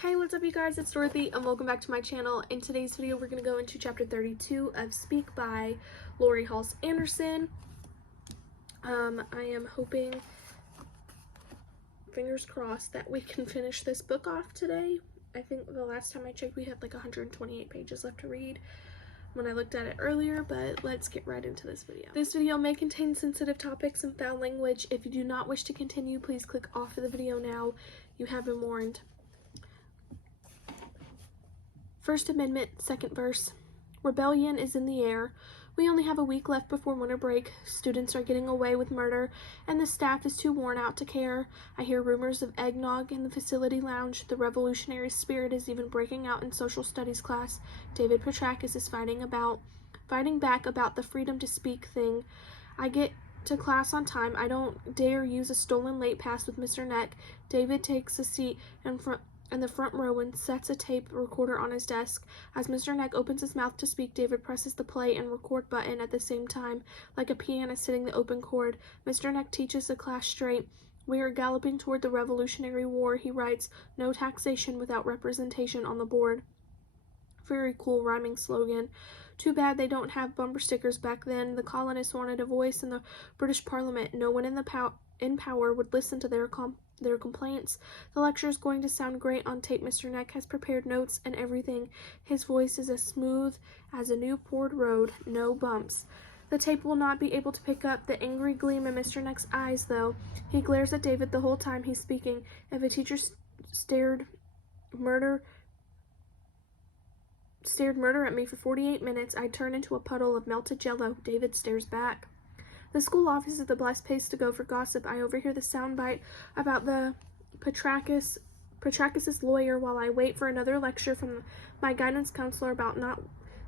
Hey, what's up you guys? It's Dorothy and welcome back to my channel. In today's video, we're going to go into chapter 32 of Speak by Lori Halse Anderson. I am hoping, fingers crossed, that we can finish this book off today. I think the last time I checked, we had like 128 pages left to read when I looked at it earlier, but let's get right into this video. This video may contain sensitive topics and foul language. If you do not wish to continue, please click off of the video now. You have been warned. First Amendment, second verse. Rebellion is in the air. We only have a week left before winter break. Students are getting away with murder, and the staff is too worn out to care. I hear rumors of eggnog in the facility lounge. The revolutionary spirit is even breaking out in social studies class. David Petrakis is fighting back about the freedom to speak thing. I get to class on time. I don't dare use a stolen late pass with Mr. Neck. David takes a seat in the front row and sets a tape recorder on his desk. As Mr. Neck opens his mouth to speak, David presses the play and record button at the same time, like a pianist hitting the open chord. Mr. Neck teaches the class straight. We are galloping toward the Revolutionary War, he writes. No taxation without representation on the board. Very cool rhyming slogan. Too bad they don't have bumper stickers back then. The colonists wanted a voice in the British Parliament. No one in power would listen to their complaints. The lecture is going to sound great on tape. Mr. Neck has prepared notes and everything. His voice is as smooth as a new poured road, no bumps. The tape will not be able to pick up the angry gleam in Mr. Neck's eyes, though. He glares at David the whole time he's speaking. If a teacher stared murder at me for 48 minutes, I'd turn into a puddle of melted jello. David stares back. The school office is the best place to go for gossip. I overhear the soundbite about the Petrakis' lawyer while I wait for another lecture from my guidance counselor about not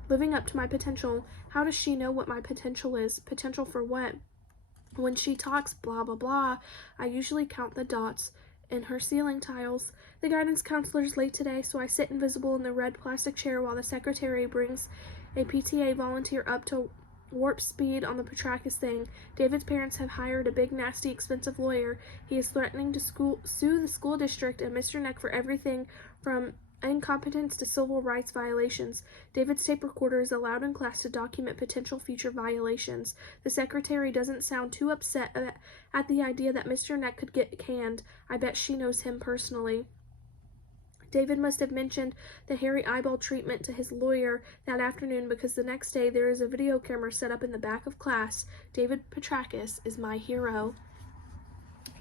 living up to my potential. How does she know what my potential is? Potential for what? When she talks blah blah blah, I usually count the dots in her ceiling tiles. The guidance counselor is late today, so I sit invisible in the red plastic chair while the secretary brings a PTA volunteer up to warp speed on the Petrakis thing. David's parents have hired a big, nasty, expensive lawyer. He is threatening to sue the school district and Mr. Neck for everything from incompetence to civil rights violations. David's tape recorder is allowed in class to document potential future violations. The secretary doesn't sound too upset at the idea that Mr. Neck could get canned. I bet she knows him personally. David must have mentioned the hairy eyeball treatment to his lawyer that afternoon because the next day there is a video camera set up in the back of class. David Petrakis is my hero.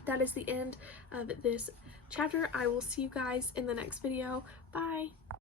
That is the end of this chapter. I will see you guys in the next video. Bye!